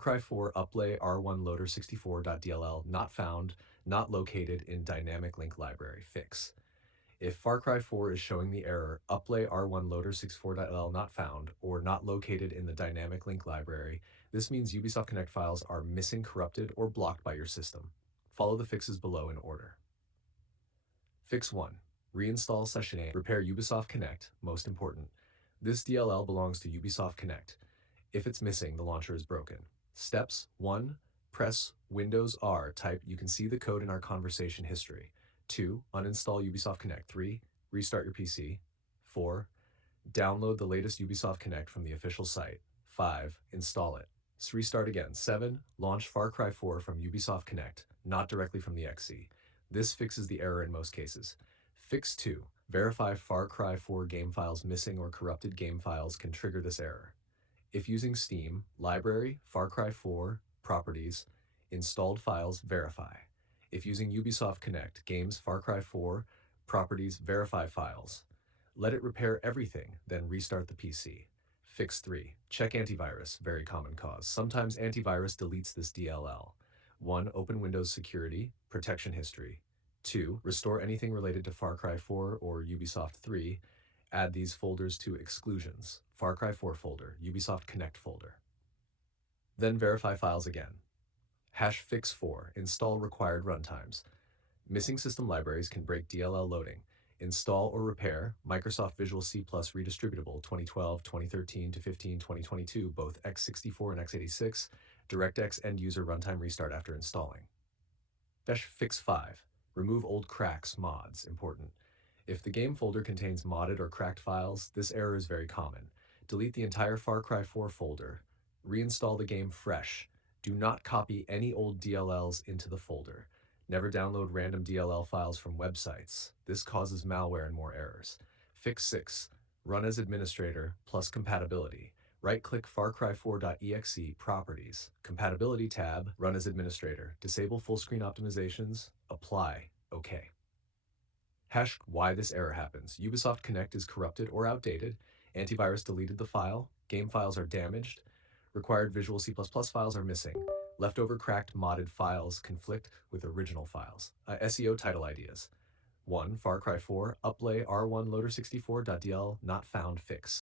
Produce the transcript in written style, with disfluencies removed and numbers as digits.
Cry 4 uplay r1 loader 64.dll not found, not located in dynamic link library fix. If Far Cry 4 is showing the error uplay r1 loader 64.dll not found or not located in the dynamic link library, this means Ubisoft Connect files are missing, corrupted, or blocked by your system. Follow the fixes below in order. Fix 1. Reinstall Session A. Repair Ubisoft Connect, most important. This DLL belongs to Ubisoft Connect. If it's missing, the launcher is broken. Steps 1. Press Windows R. Type you can see the code in our conversation history. 2. Uninstall Ubisoft Connect. 3. Restart your PC. 4. Download the latest Ubisoft Connect from the official site. 5. Install it. Restart again. 7. Launch Far Cry 4 from Ubisoft Connect, not directly from the XE. This fixes the error in most cases. Fix 2. Verify Far Cry 4 game files. Missing or corrupted game files can trigger this error. If using Steam, Library, Far Cry 4, Properties, Installed Files, Verify. If using Ubisoft Connect, Games, Far Cry 4, Properties, Verify Files. Let it repair everything, then restart the PC. Fix 3. Check antivirus, very common cause. Sometimes antivirus deletes this DLL. 1. Open Windows Security, Protection History. 2. Restore anything related to Far Cry 4 or Ubisoft 3. Add these folders to exclusions. Far Cry 4 folder, Ubisoft Connect folder. Then verify files again. Fix 4. Install required runtimes. Missing system libraries can break DLL loading. Install or repair Microsoft Visual C+ Redistributable 2012, 2013 to 15, 2022, both x64 and x86, DirectX end user runtime restart after installing. Fix 5. Remove old cracks, mods, important. If the game folder contains modded or cracked files, this error is very common. Delete the entire Far Cry 4 folder. Reinstall the game fresh. Do not copy any old DLLs into the folder. Never download random DLL files from websites. This causes malware and more errors. Fix 6. Run as administrator plus compatibility. Right-click Far Cry 4.exe Properties. Compatibility tab, Run as administrator. Disable full screen optimizations. Apply. OK. Why this error happens. Ubisoft Connect is corrupted or outdated. Antivirus deleted the file. Game files are damaged. Required Visual C++ files are missing. Leftover cracked modded files conflict with original files. SEO title ideas. 1. Far Cry 4 uplay r1 loader 64.dll not found fix.